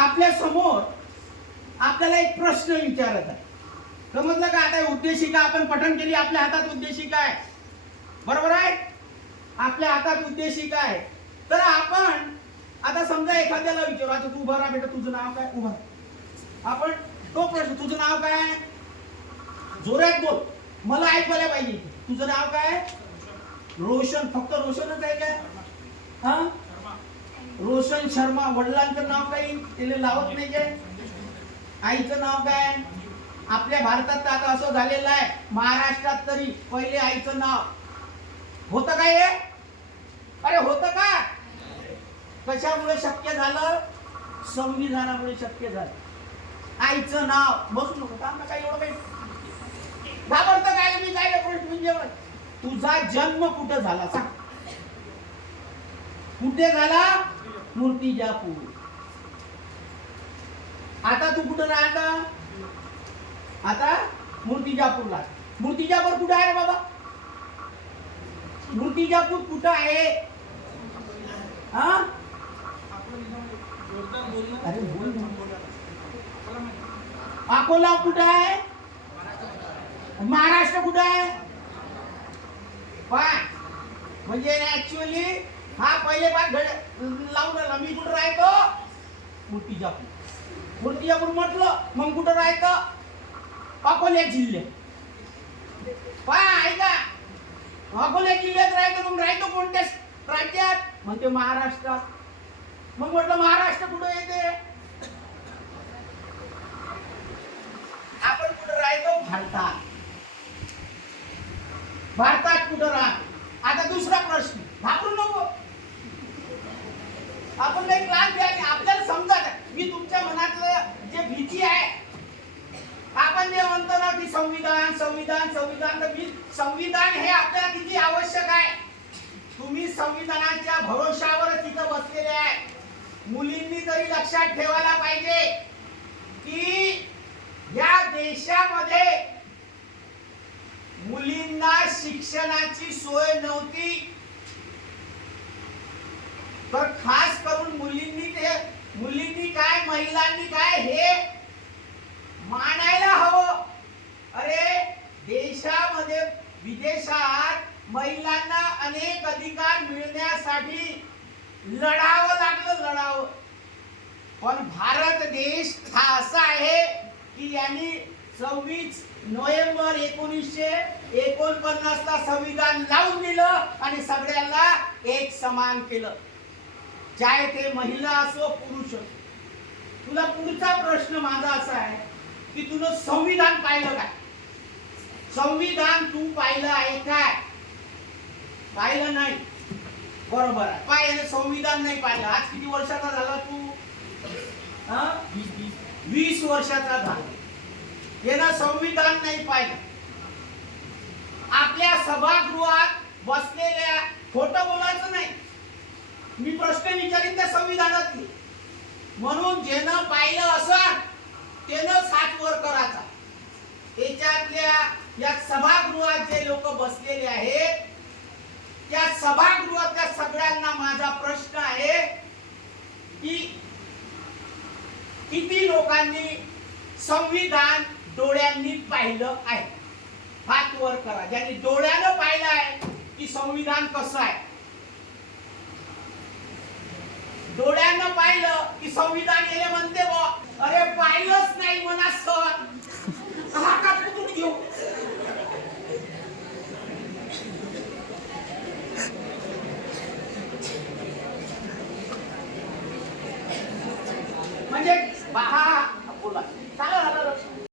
आपल्यासमोर आपल्याला एक प्रश्न विचारत आहे. समजलं का? आता उद्देशिका आपण पठण केली आपल्या हातात उद्देशिका आहे. बरोबर आहे? आपल्या हातात उद्देशिका आहे. तर आपण आता समजा एखाद्याला विचारू आता तू उभा राहा बेटा तुझं नाव काय? उभा आपण तो प्रश्न तुझं नाव काय? जोरात बोल. मला ऐकवायला पाहिजे. तुझं नाव काय? रोशन. फक्त रोशनच आहे काय? हा? रोशन शर्मा वडिलांचं नाव काही त्याला लावत नाही काय? आईचं नाव काय? आपल्या भारतात तर आता असं झालेलं आहे महाराष्ट्रात तरी पहिले आईचं नाव. होतं काय हे? अरे होतं का? कशामुळे शक्य झालं? संविधानामुळे शक्य झालं. आईचं नाव. बसू नको काही एवढं काही. घाबरतं काय मी? काय म्हणजे तुझा जन्म कुठं झाला? सांग. कुठे झाला? मूर्तिजापूर आता तू कुठं राहता आता मूर्तिजापूरला मूर्तिजापूर कुठं आहे बाबा? मूर्तिजापूर कुठं आहे? हा? अरे बोल अकोला कुठं आहे? महाराष्ट्र कुठं आहे? पाय म्हणजे ऍक्च्युअली हा पहिले पाय घड लावून राहिला. मी कुठं राहतो? मूर्तिजापूर मूर्तिजापूर म्हटलं मग कुठं राहतं? अकोल्या जिल्ह्यात. पाय ऐका. अकोल्या जिल्ह्यात राहतो मग राहतो कोणत्या राज्यात? म्हणते महाराष्ट्रात. मग म्हटलं महाराष्ट्र कुठं येते? आपण कुठं राहतो? भारतात. भारतात कुठं राहतो? आता दुसरा प्रश्न. घाबरू नको. आपण काही क्लास घ्या की आपल्याला समजा मी तुमच्या मनातलं जे भीती आहे आपण जे म्हणतो ना की संविधान संविधान संविधान तर मी संविधान हे आपल्याला किती आवश्यक आहे? तुम्ही संविधानाच्या भरोशावर तिथं बसलेले आहे. मुलींनी तरी लक्षात ठेवायला पाहिजे की या देशामध्ये मुलींना शिक्षणाची सोय नव्हती तर खास करून मुलींनी ते मुलींनी काय महिलांनी काय हे मानायला हवं. अरे देशामध्ये विदेशात महिलांना अनेक अधिकार मिळण्यासाठी लढावं लागलं लढावं. पण भारत देश हा असा आहे की यांनी सव्वीस नोव्हेंबर एकोणीसशे एकोणपन्नास ला संविधान लावून दिलं आणि सगळ्यांना एक समान केलं. चाहे ते महिला असो पुरुष तुला पुढचा प्रश्न माझा असा आहे की तुझं संविधान पाहिलं काय? संविधान तू पाहिलं आहे काय? पाहिलं नाही. बरोबर आहे. पाहिलं संविधान नाही पाहिलं. आज किती वर्षाचा झाला तू? वीस वर्षाचा झाला. यानं संविधान नाही पाहिलं. आपल्या सभागृहात बसलेल्या खोटं बोलायचं नाही. मी प्रश्न विचारीन त्या संविधानातली. म्हणून ज्यानं पाहिलं असं त्यानं सात वर करायचा. त्याच्यातल्या या सभागृहात जे लोक बसलेले आहेत त्या सभागृहातल्या सगळ्यांना माझा प्रश्न आहे की किती लोकांनी संविधान डोळ्यांनी पाहिलं आहे? हात वर करा. ज्यांनी डोळ्यानं पाहिलं आहे की संविधान कसं आहे? डोळ्यानं पाहिलं की संविधान गेले म्हणते बा अरे पाहिलंच नाही म्हणा सर हातात कुठून घेऊ? म्हणजे बा- बोला. चालू.